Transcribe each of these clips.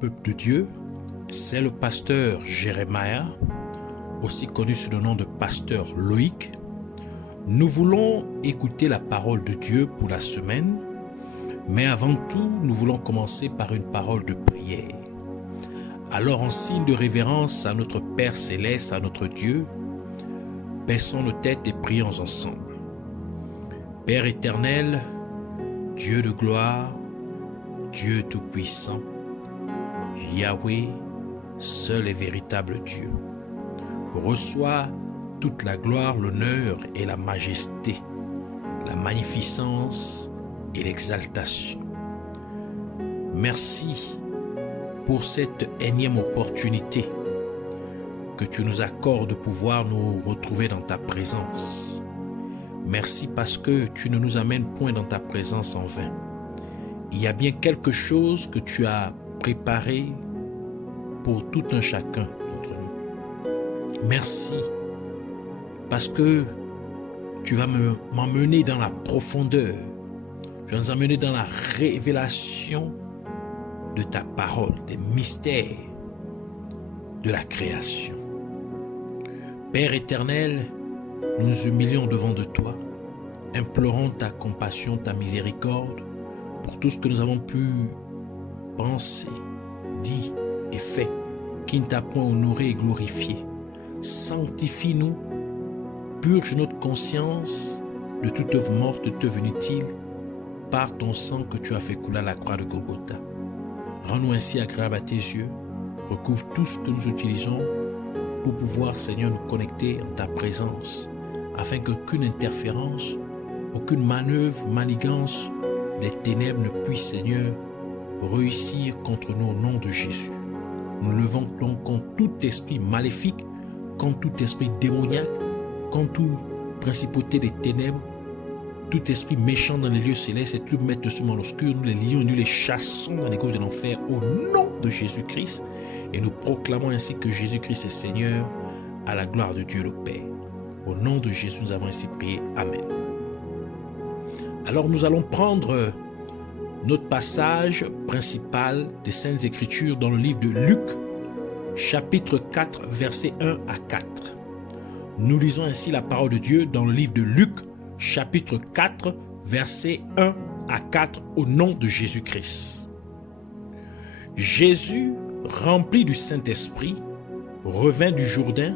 peuple de Dieu, c'est le pasteur Jérémia, aussi connu sous le nom de pasteur Loïc. Nous voulons écouter la parole de Dieu pour la semaine, mais avant tout, nous voulons commencer par une parole de prière. Alors, en signe de révérence à notre Père Céleste, à notre Dieu, baissons nos têtes et prions ensemble. Père éternel, Dieu de gloire, Dieu tout-puissant, Yahweh, seul et véritable Dieu, reçois toute la gloire, l'honneur et la majesté, la magnificence et l'exaltation. Merci pour cette énième opportunité que tu nous accordes de pouvoir nous retrouver dans ta présence. Merci parce que tu ne nous amènes point dans ta présence en vain. Il y a bien quelque chose que tu as préparé pour tout un chacun d'entre nous. Merci parce que tu vas m'emmener dans la profondeur. Tu vas nous emmener dans la révélation de ta parole, des mystères de la création. Père éternel, nous nous humilions devant de toi, implorons ta compassion, ta miséricorde pour tout ce que nous avons pu penser, dit et fait, qui ne t'a point honoré et glorifié. Sanctifie-nous, purge notre conscience de toute œuvre morte, de toute œuvre inutile, par ton sang que tu as fait couler à la croix de Golgotha. Rends-nous ainsi agréable à tes yeux, recouvre tout ce que nous utilisons pour pouvoir, Seigneur, nous connecter en ta présence, afin qu'aucune interférence, aucune manœuvre, manigance des ténèbres ne puisse, Seigneur, réussir contre nous au nom de Jésus. Nous levons donc contre tout esprit maléfique, contre tout esprit démoniaque, contre toute principauté des ténèbres, tout esprit méchant dans les lieux célestes et tout maître de ce monde obscur, nous les lions et nous les chassons dans les gouffres de l'enfer au nom de Jésus-Christ. Et nous proclamons ainsi que Jésus-Christ est Seigneur à la gloire de Dieu le Père. Au nom de Jésus, nous avons ainsi prié. Amen. Alors nous allons prendre notre passage principal des Saintes Écritures dans le livre de Luc, chapitre 4, versets 1 à 4. Nous lisons ainsi la parole de Dieu dans le livre de Luc, chapitre 4, versets 1 à 4, au nom de Jésus-Christ. Jésus, rempli du Saint-Esprit, revint du Jourdain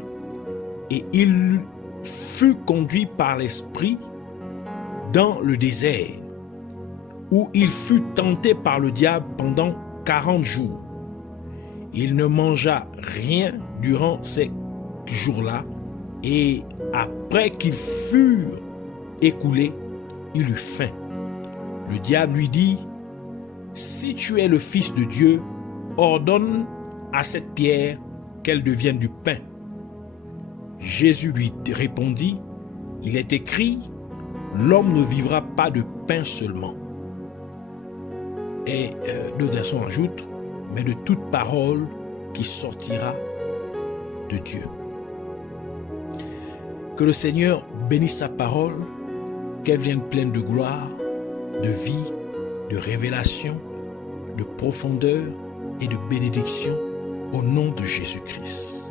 et il fut conduit par l'Esprit dans le désert, où il fut tenté par le diable pendant 40 jours. Il ne mangea rien durant ces jours-là, et après qu'ils furent écoulés, il eut faim. Le diable lui dit, « Si tu es le Fils de Dieu, ordonne à cette pierre qu'elle devienne du pain. » Jésus lui répondit, « Il est écrit, l'homme ne vivra pas de pain seulement. » Et d'autres versions ajoutent, « mais de toute parole qui sortira de Dieu. » Que le Seigneur bénisse sa parole, qu'elle vienne pleine de gloire, de vie, de révélation, de profondeur et de bénédiction au nom de Jésus-Christ.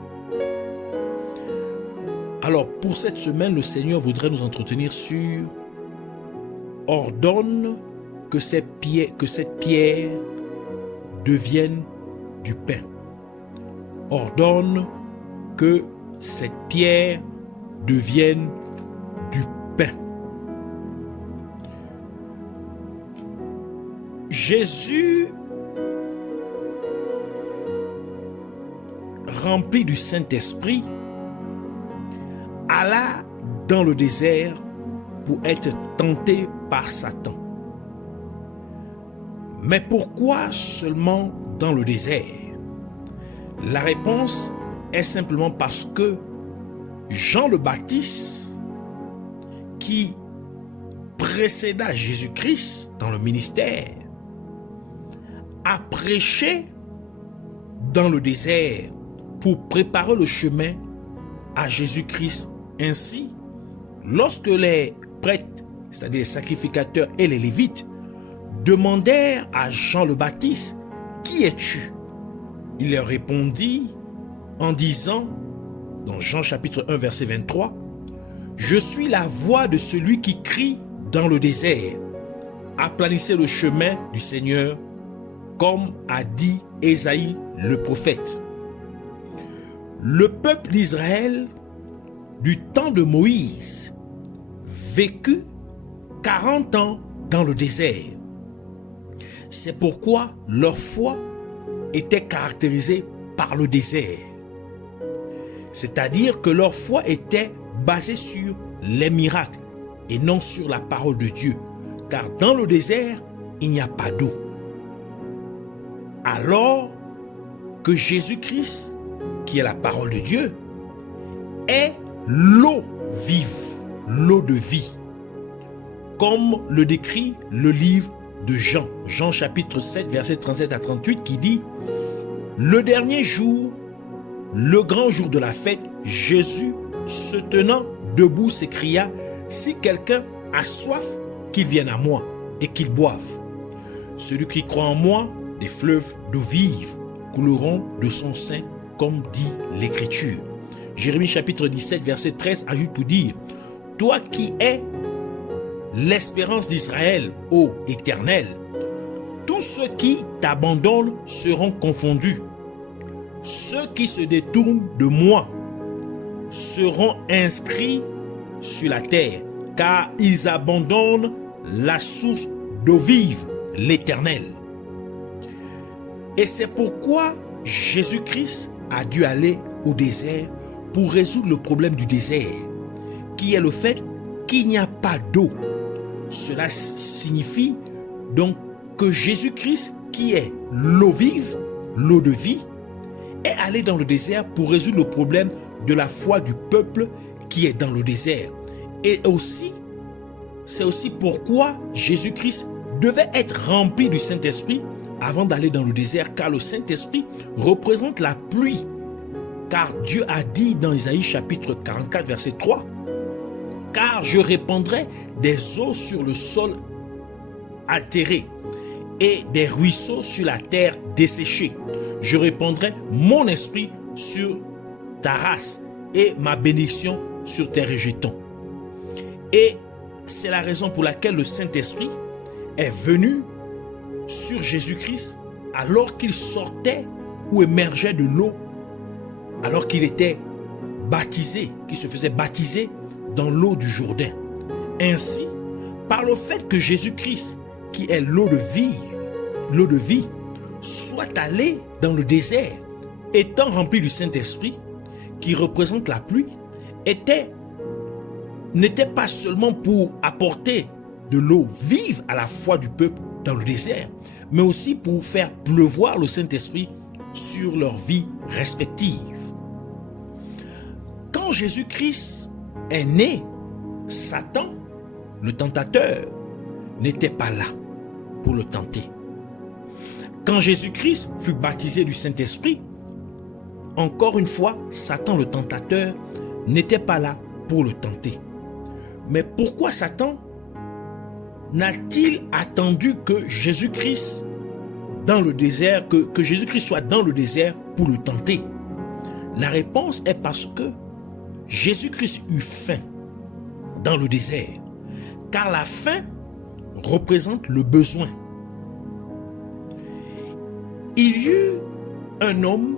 Alors, pour cette semaine, le Seigneur voudrait nous entretenir sur « Ordonne que cette pierre devienne du pain. » Ordonne que cette pierre devienne du pain. Jésus, rempli du Saint-Esprit, alla dans le désert pour être tenté par Satan. Mais pourquoi seulement dans le désert? La réponse est simplement parce que Jean le Baptiste, qui précéda Jésus-Christ dans le ministère, a prêché dans le désert pour préparer le chemin à Jésus-Christ. Ainsi, lorsque les prêtres, c'est-à-dire les sacrificateurs et les lévites, demandèrent à Jean le Baptiste, « Qui es-tu » Il leur répondit en disant, dans Jean chapitre 1 verset 23, « Je suis la voix de celui qui crie dans le désert. Aplanissez le chemin du Seigneur, comme a dit Ésaïe le prophète. » Le peuple d'Israël, du temps de Moïse, vécut 40 ans dans le désert. C'est pourquoi leur foi était caractérisée par le désert. C'est-à-dire que leur foi était basée sur les miracles et non sur la parole de Dieu. Car dans le désert, il n'y a pas d'eau. Alors que Jésus-Christ, qui est la parole de Dieu, est l'eau vive, l'eau de vie. Comme le décrit le livre de Jean, Jean chapitre 7, versets 37 à 38, qui dit « Le dernier jour, le grand jour de la fête, Jésus, se tenant debout, s'écria, « Si quelqu'un a soif, qu'il vienne à moi et qu'il boive. Celui qui croit en moi, des fleuves d'eau vive couleront de son sein, comme dit l'Écriture. » Jérémie chapitre 17, verset 13 ajoute pour dire, « Toi qui es l'espérance d'Israël, ô Éternel, tous ceux qui t'abandonnent seront confondus. Ceux qui se détournent de moi seront inscrits sur la terre, car ils abandonnent la source d'eau vive, l'Éternel. » Et c'est pourquoi Jésus-Christ a dû aller au désert pour résoudre le problème du désert, qui est le fait qu'il n'y a pas d'eau. Cela signifie donc que Jésus-Christ, qui est l'eau vive, l'eau de vie, est allé dans le désert pour résoudre le problème de la foi du peuple qui est dans le désert. Et aussi, c'est aussi pourquoi Jésus-Christ devait être rempli du Saint-Esprit avant d'aller dans le désert, car le Saint-Esprit représente la pluie. Car Dieu a dit dans Isaïe chapitre 44 verset 3, « Car je répandrai des eaux sur le sol altéré et des ruisseaux sur la terre desséchée. Je répandrai mon esprit sur ta race et ma bénédiction sur tes rejetons. » Et c'est la raison pour laquelle le Saint-Esprit est venu sur Jésus-Christ alors qu'il sortait ou émergeait de l'eau, alors qu'il était baptisé, qu'il se faisait baptiser dans l'eau du Jourdain. Ainsi, par le fait que Jésus-Christ, qui est l'eau de vie, soit allé dans le désert, étant rempli du Saint-Esprit, qui représente la pluie, n'était pas seulement pour apporter de l'eau vive à la foi du peuple dans le désert, mais aussi pour faire pleuvoir le Saint-Esprit sur leur vie respective. Quand Jésus-Christ est né, Satan, le tentateur, n'était pas là pour le tenter. Quand Jésus-Christ fut baptisé du Saint-Esprit, encore une fois, Satan, le tentateur, n'était pas là pour le tenter. Mais pourquoi Satan n'a-t-il attendu que Jésus-Christ dans le désert, que Jésus-Christ soit dans le désert pour le tenter? La réponse est parce que Jésus-Christ eut faim dans le désert, car la faim représente le besoin. Il y eut un homme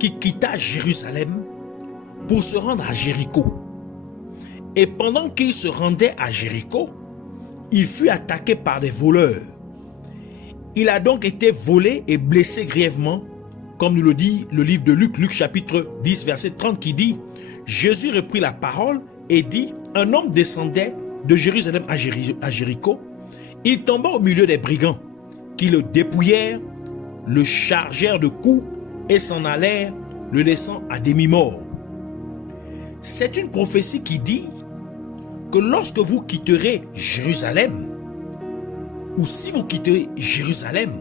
qui quitta Jérusalem pour se rendre à Jéricho. Et pendant qu'il se rendait à Jéricho, il fut attaqué par des voleurs. Il a donc été volé et blessé grièvement, comme nous le dit le livre de Luc, Luc chapitre 10, verset 30, qui dit « Jésus reprit la parole et dit, un homme descendait de Jérusalem à Jéricho. Il tomba au milieu des brigands qui le dépouillèrent, le chargèrent de coups et s'en allèrent, le laissant à demi-mort. » C'est une prophétie qui dit que lorsque vous quitterez Jérusalem, ou si vous quitterez Jérusalem,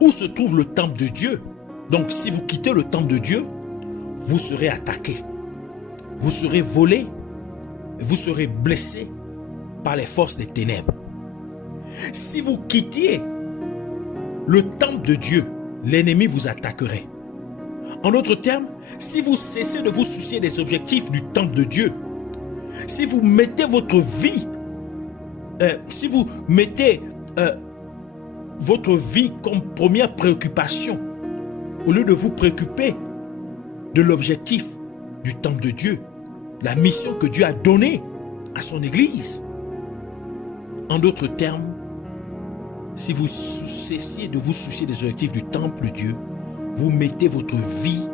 où se trouve le temple de Dieu, donc si vous quittez le temple de Dieu, vous serez attaqué, vous serez volé, vous serez blessé par les forces des ténèbres. Si vous quittiez le temple de Dieu, l'ennemi vous attaquerait. En d'autres termes, si vous cessez de vous soucier des objectifs du temple de Dieu, si vous mettez votre vie, votre vie comme première préoccupation, au lieu de vous préoccuper de l'objectif du temple de Dieu, la mission que Dieu a donnée à son Église. En d'autres termes, si vous cessiez de vous soucier des objectifs du temple de Dieu, vous mettez votre vie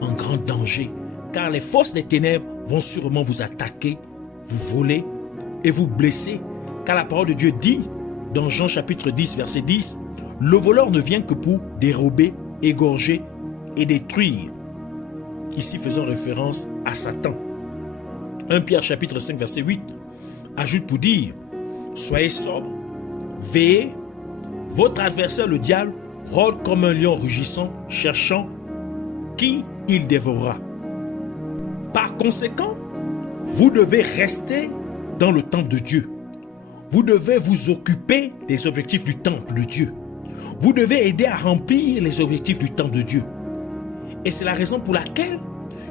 en grand danger, car les forces des ténèbres vont sûrement vous attaquer, vous voler et vous blesser, car la parole de Dieu dit dans Jean chapitre 10 verset 10, « Le voleur ne vient que pour dérober, égorger et détruire. » Ici faisant référence à Satan. 1 Pierre chapitre 5 verset 8 ajoute pour dire, « Soyez sobres, veillez, votre adversaire le diable rôde comme un lion rugissant, cherchant qui il dévorera. » Par conséquent, vous devez rester dans le temple de Dieu. Vous devez vous occuper des objectifs du temple de Dieu. Vous devez aider à remplir les objectifs du temple de Dieu. Et c'est la raison pour laquelle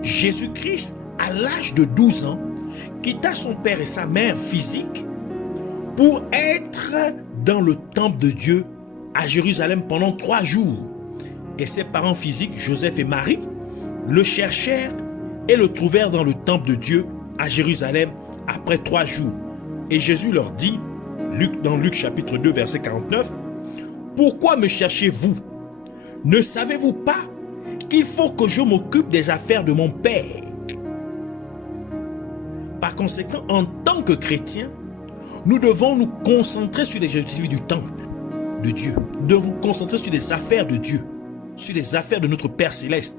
Jésus-Christ, à l'âge de 12 ans, quitta son père et sa mère physique pour être dans le temple de Dieu à Jérusalem pendant 3 jours. Et ses parents physiques, Joseph et Marie, le cherchèrent et le trouvèrent dans le temple de Dieu à Jérusalem après 3 jours. Et Jésus leur dit, dans Luc chapitre 2 verset 49, « Pourquoi me cherchez-vous? Ne savez-vous pas qu'il faut que je m'occupe des affaires de mon Père? » Par conséquent, en tant que chrétiens, nous devons nous concentrer sur les objectifs du temple de Dieu. Nous devons nous concentrer sur les affaires de Dieu, sur les affaires de notre Père Céleste.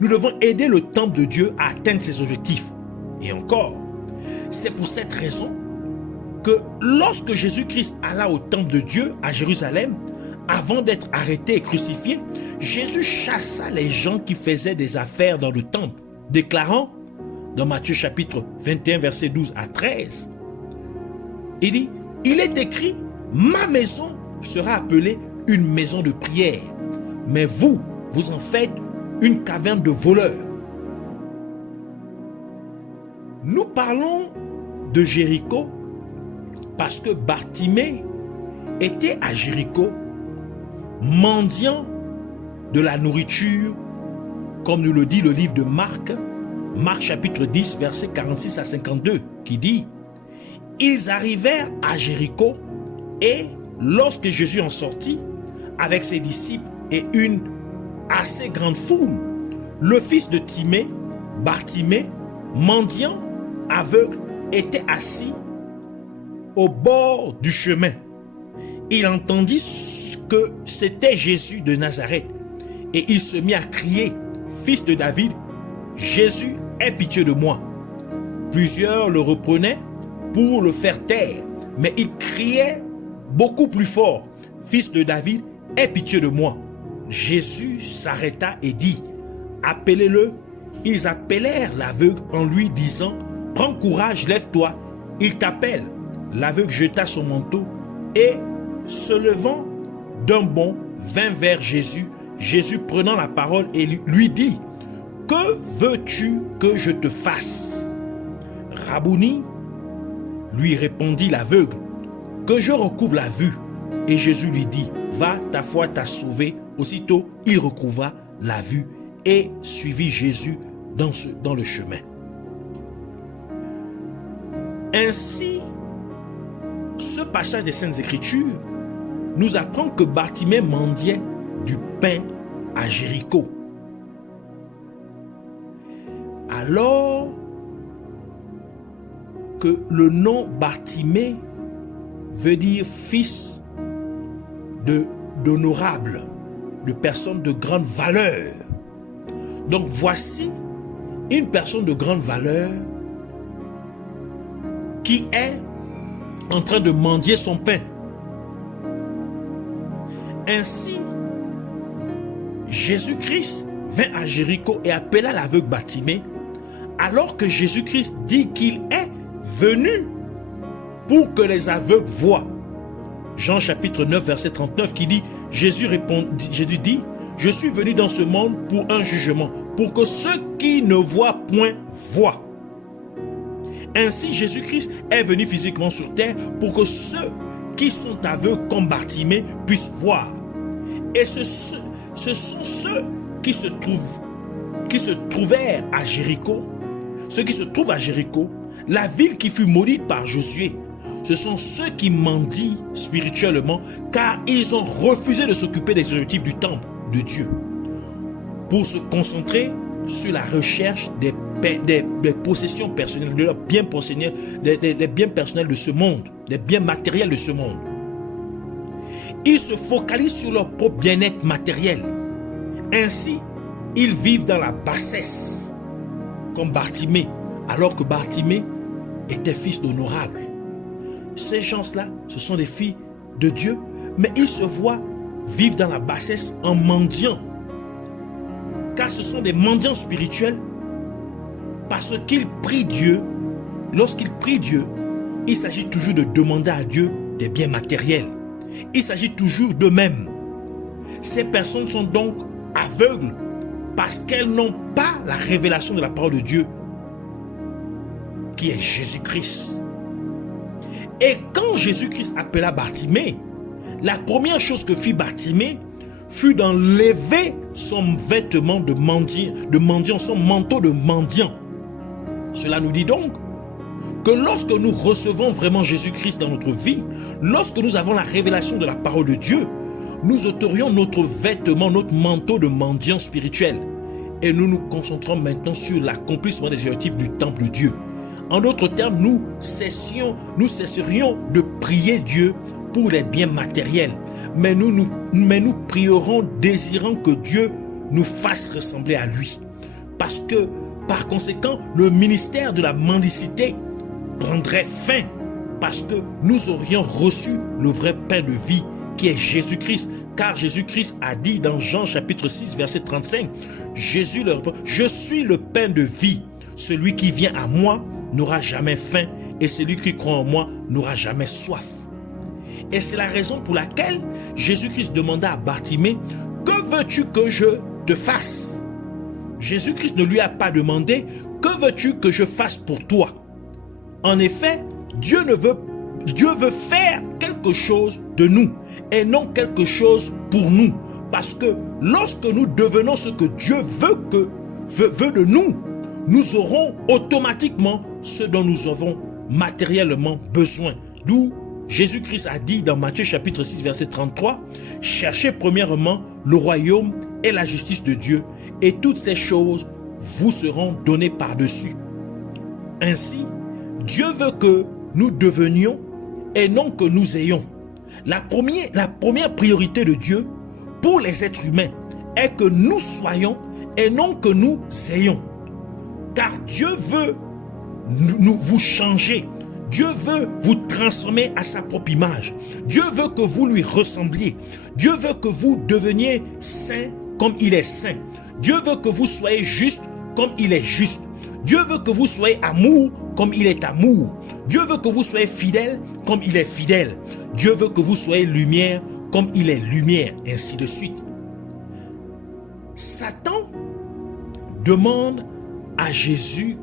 Nous devons aider le temple de Dieu à atteindre ses objectifs. Et encore, c'est pour cette raison que lorsque Jésus-Christ alla au temple de Dieu à Jérusalem, avant d'être arrêté et crucifié, Jésus chassa les gens qui faisaient des affaires dans le temple, déclarant dans Matthieu chapitre 21 verset 12 à 13, il dit, « Il est écrit, ma maison sera appelée une maison de prière, mais vous, vous en faites une caverne de voleurs. » Nous parlons de Jéricho parce que Bartimée était à Jéricho, mendiant de la nourriture, comme nous le dit le livre de Marc, Marc chapitre 10, verset 46 à 52, qui dit, « Ils arrivèrent à Jéricho, et lorsque Jésus en sortit, avec ses disciples et une assez grande foule, le fils de Timée, Bartimée, mendiant, aveugle, était assis au bord du chemin. Il entendit que c'était Jésus de Nazareth, et il se mit à crier, « Fils de David, Jésus, aie pitié de moi. » Plusieurs le reprenaient pour le faire taire, mais il criait beaucoup plus fort, « Fils de David, aie pitié de moi. » Jésus s'arrêta et dit, « Appelez-le. » Ils appelèrent l'aveugle en lui disant, « Prends courage, lève-toi, il t'appelle. » L'aveugle jeta son manteau et, se levant d'un bond, vint vers Jésus. Jésus prenant la parole et lui dit, « Que veux-tu que je te fasse? » Rabouni, lui répondit l'aveugle, « Que je recouvre la vue. » Et Jésus lui dit, « Va, ta foi t'a sauvé. » Aussitôt, il recouvra la vue et suivit Jésus dans le chemin. Ainsi, ce passage des Saintes Écritures nous apprend que Bartimée mendiait du pain à Jéricho. Alors que le nom Bartimée veut dire fils d'honorable, de personne de grande valeur. Donc voici une personne de grande valeur qui est en train de mendier son pain. Ainsi, Jésus-Christ vint à Jéricho et appela l'aveugle Bartimée, alors que Jésus-Christ dit qu'il est venu pour que les aveugles voient. Jean chapitre 9 verset 39 qui dit, Jésus dit, « je suis venu dans ce monde pour un jugement, pour que ceux qui ne voient point voient. Ainsi, Jésus-Christ est venu physiquement sur terre pour que ceux qui sont aveugles comme Bartimée puissent voir. Et ce sont ceux qui se trouvèrent à Jéricho, ceux qui se trouvent à Jéricho, la ville qui fut maudite par Josué. Ce sont ceux qui mendient spirituellement car ils ont refusé de s'occuper des objectifs du temple de Dieu pour se concentrer sur la recherche des possessions personnelles, de leurs biens personnels, des biens personnels de ce monde, des biens matériels de ce monde. Ils se focalisent sur leur propre bien-être matériel. Ainsi, ils vivent dans la bassesse, comme Bartimée, alors que Bartimée était fils d'honorable. Ces gens-là, ce sont des filles de Dieu, mais ils se voient vivre dans la bassesse en mendiant. Car ce sont des mendiants spirituels, parce qu'ils prient Dieu. Lorsqu'ils prient Dieu, il s'agit toujours de demander à Dieu des biens matériels. Il s'agit toujours d'eux-mêmes. Ces personnes sont donc aveugles parce qu'elles n'ont pas la révélation de la parole de Dieu, qui est Jésus-Christ. Et quand Jésus-Christ appela Bartimée, la première chose que fit Bartimée fut d'enlever son vêtement de mendiant, son manteau de mendiant. Cela nous dit donc que lorsque nous recevons vraiment Jésus-Christ dans notre vie, lorsque nous avons la révélation de la parole de Dieu, nous ôterions notre vêtement, notre manteau de mendiant spirituel. Et nous nous concentrons maintenant sur l'accomplissement des objectifs du temple de Dieu. En d'autres termes, nous cesserions de prier Dieu pour les biens matériels. Mais nous prierons désirant que Dieu nous fasse ressembler à lui. Parce que, par conséquent, le ministère de la mendicité prendrait fin. Parce que nous aurions reçu le vrai pain de vie qui est Jésus-Christ. Car Jésus-Christ a dit dans Jean chapitre 6 verset 35, Jésus leur répond, je suis le pain de vie. Celui qui vient à moi n'aura jamais faim et celui qui croit en moi n'aura jamais soif. Et c'est la raison pour laquelle Jésus-Christ demanda à Bartimée, que veux-tu que je te fasse? Jésus-Christ ne lui a pas demandé, que veux-tu que je fasse pour toi? En effet, Dieu veut faire quelque chose de nous et non quelque chose pour nous. Parce que lorsque nous devenons ce que Dieu veut de nous, nous aurons automatiquement ce dont nous avons matériellement besoin. D'où Jésus-Christ a dit dans Matthieu chapitre 6 verset 33, « Cherchez premièrement le royaume et la justice de Dieu, et toutes ces choses vous seront données par-dessus. » Ainsi, Dieu veut que nous devenions et non que nous ayons. La première priorité de Dieu pour les êtres humains est que nous soyons et non que nous ayons. Car Dieu veut vous changer. Dieu veut vous transformer à sa propre image. Dieu veut que vous lui ressembliez. Dieu veut que vous deveniez saint comme il est saint. Dieu veut que vous soyez juste comme il est juste. Dieu veut que vous soyez amour comme il est amour. Dieu veut que vous soyez fidèle comme il est fidèle. Dieu veut que vous soyez lumière comme il est lumière, ainsi de suite. Satan demande à Jésus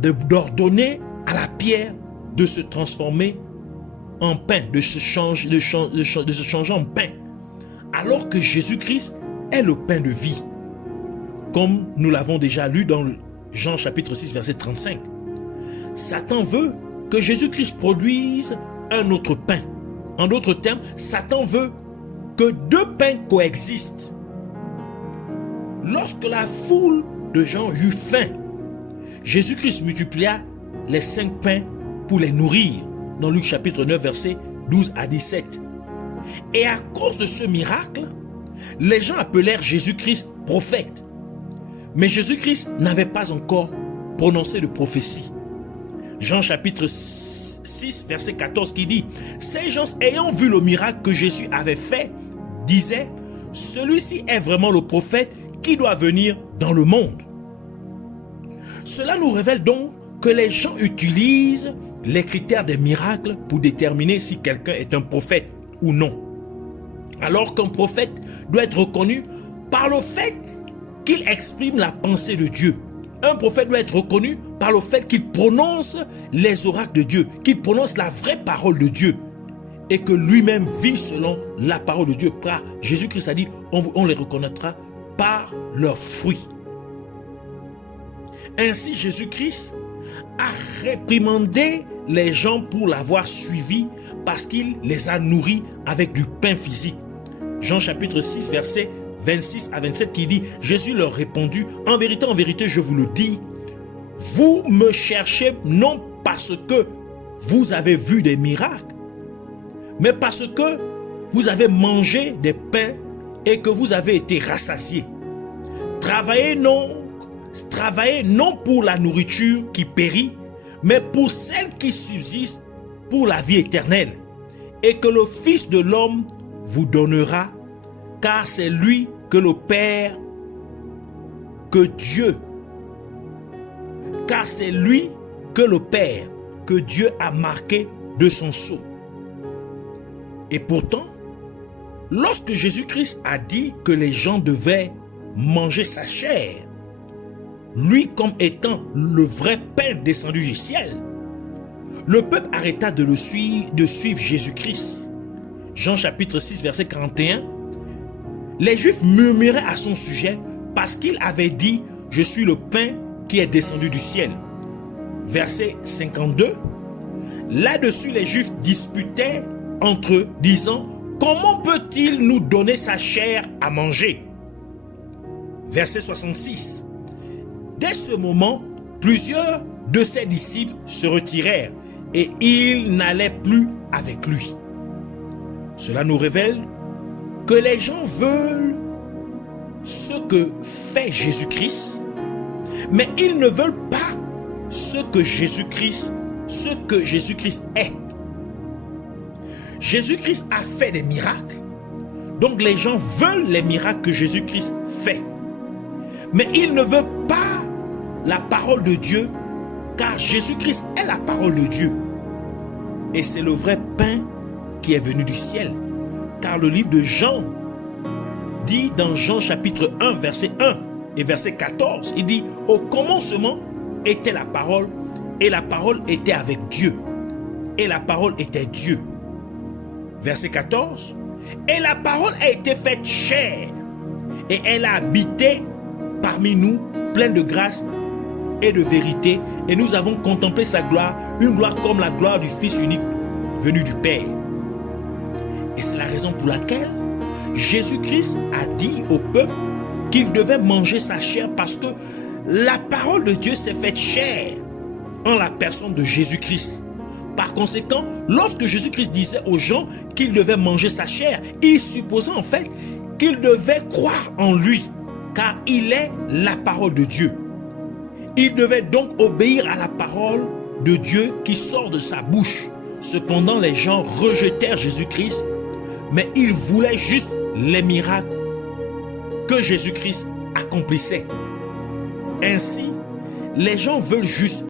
d'ordonner à la pierre de se transformer en pain, de se changer en pain, alors que Jésus-Christ est le pain de vie, comme nous l'avons déjà lu dans Jean chapitre 6 verset 35. Satan veut que Jésus-Christ produise un autre pain. En d'autres termes, Satan veut que deux pains coexistent. Lorsque la foule de gens eut faim, Jésus-Christ multiplia les 5 pains pour les nourrir, dans Luc chapitre 9 verset 12 à 17. Et à cause de ce miracle, les gens appelèrent Jésus-Christ prophète. Mais Jésus-Christ n'avait pas encore prononcé de prophétie. Jean chapitre 6 verset 14 qui dit, ces gens ayant vu le miracle que Jésus avait fait, disaient, celui-ci est vraiment le prophète qui doit venir dans le monde. Cela nous révèle donc que les gens utilisent les critères des miracles pour déterminer si quelqu'un est un prophète ou non. Alors qu'un prophète doit être reconnu par le fait qu'il exprime la pensée de Dieu. Un prophète doit être reconnu par le fait qu'il prononce les oracles de Dieu, qu'il prononce la vraie parole de Dieu et que lui-même vit selon la parole de Dieu. Car Jésus-Christ a dit, on les reconnaîtra par leurs fruits. Ainsi, Jésus-Christ a réprimandé les gens pour l'avoir suivi parce qu'il les a nourris avec du pain physique. Jean chapitre 6, verset 26 à 27 qui dit, Jésus leur répondit, en vérité, je vous le dis, vous me cherchez non parce que vous avez vu des miracles, mais parce que vous avez mangé des pains et que vous avez été rassasiés. Travaillez non pour la nourriture qui périt, mais pour celle qui subsiste pour la vie éternelle, et que le Fils de l'homme vous donnera, car c'est lui que le Père, que Dieu, car c'est lui que le Père, que Dieu a marqué de son sceau. Et pourtant, lorsque Jésus-Christ a dit que les gens devaient manger sa chair, lui comme étant le vrai pain descendu du ciel, le peuple arrêta de suivre Jésus-Christ. Jean chapitre 6, verset 41. Les Juifs murmuraient à son sujet parce qu'il avait dit « Je suis le pain qui est descendu du ciel ». Verset 52. Là-dessus, les Juifs disputaient entre eux, disant « Comment peut-il nous donner sa chair à manger ?» Verset 66. Dès ce moment, plusieurs de ses disciples se retirèrent et ils n'allaient plus avec lui. Cela nous révèle que les gens veulent ce que fait Jésus-Christ, mais ils ne veulent pas ce que Jésus-Christ est. Jésus-Christ a fait des miracles, donc les gens veulent les miracles que Jésus-Christ fait. Mais ils ne veulent pas la parole de Dieu, car Jésus-Christ est la parole de Dieu. Et c'est le vrai pain qui est venu du ciel. Car le livre de Jean dit dans Jean chapitre 1, verset 1 et verset 14, il dit « Au commencement était la parole, et la parole était avec Dieu, et la parole était Dieu. » Verset 14, « Et la parole a été faite chair, et elle a habité parmi nous, pleine de grâce et de vérité, et nous avons contemplé sa gloire, une gloire comme la gloire du Fils unique venu du Père. » Et c'est la raison pour laquelle Jésus-Christ a dit au peuple qu'il devait manger sa chair, parce que la parole de Dieu s'est faite chair en la personne de Jésus-Christ. Par conséquent, lorsque Jésus-Christ disait aux gens qu'ils devaient manger sa chair, il supposait en fait qu'ils devaient croire en lui, car il est la parole de Dieu. Il devait donc obéir à la parole de Dieu qui sort de sa bouche. Cependant, les gens rejetèrent Jésus-Christ, mais ils voulaient juste les miracles que Jésus-Christ accomplissait. Ainsi, les gens veulent juste